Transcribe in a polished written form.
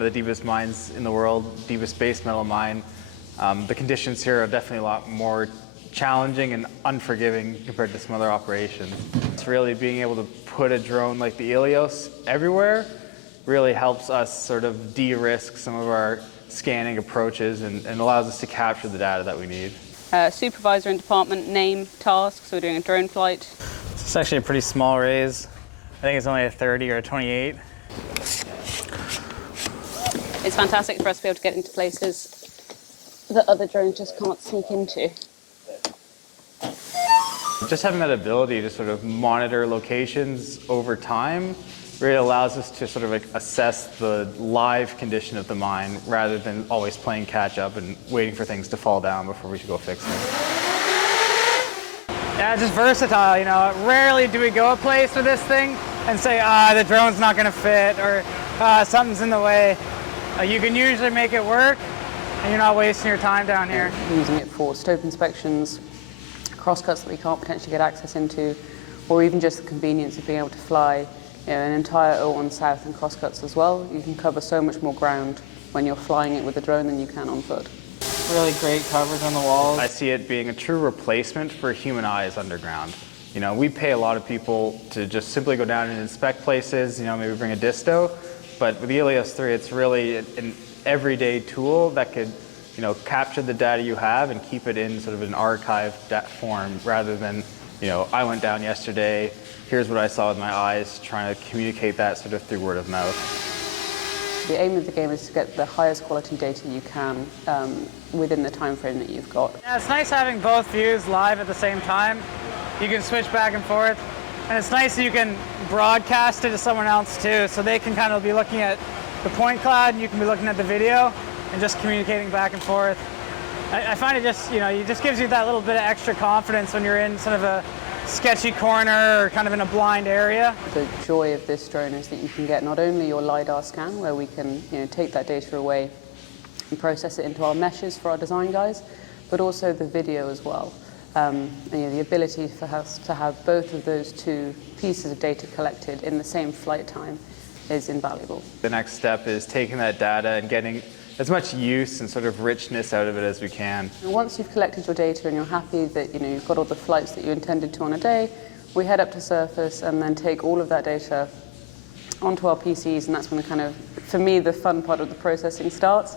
one of the deepest mines in the world, deepest base metal mine. The conditions here are definitely a lot more challenging and unforgiving compared to some other operations. It's really being able to put a drone like the Ilios everywhere really helps us sort of de-risk some of our scanning approaches and allows us to capture the data that we need. Supervisor and department name, task, so we're doing a drone flight. It's actually a pretty small raise. I think it's only a 30 or a 28. It's fantastic for us to be able to get into places that other drones just can't sneak into. Just having that ability to sort of monitor locations over time really allows us to sort of like assess the live condition of the mine rather than always playing catch up and waiting for things to fall down before we should go fix them. Yeah, just versatile, you know. Rarely do we go a place with this thing and say, the drone's not gonna fit, or something's in the way. You can usually make it work, and you're not wasting your time down here. Using it for stope inspections, crosscuts that we can't potentially get access into, or even just the convenience of being able to fly an entire O1 South and crosscuts as well. You can cover so much more ground when you're flying it with a drone than you can on foot. Really great coverage on the walls. I see it being a true replacement for human eyes underground. You know, we pay a lot of people to just simply go down and inspect places, you know, maybe bring a disto, but with the Ilios 3, it's really an everyday tool that could, you know, capture the data you have and keep it in sort of an archive form rather than, you know, I went down yesterday, here's what I saw with my eyes, trying to communicate that sort of through word of mouth. The aim of the game is to get the highest quality data you can within the time frame that you've got. Yeah, it's nice having both views live at the same time. You can switch back and forth, and it's nice that you can broadcast it to someone else too, so they can kind of be looking at the point cloud and you can be looking at the video and just communicating back and forth. I find it just, you know, it just gives you that little bit of extra confidence when you're in sort of a sketchy corner or kind of in a blind area. The joy of this drone is that you can get not only your LiDAR scan, where we can, you know, take that data away and process it into our meshes for our design guys, but also the video as well. You know, the ability for us to have both of those two pieces of data collected in the same flight time is invaluable. The next step is taking that data and getting as much use and sort of richness out of it as we can. Once you've collected your data and you're happy that, you know, you've got all the flights that you intended to on a day, we head up to surface and then take all of that data onto our PCs, and that's when the kind of, for me, the fun part of the processing starts.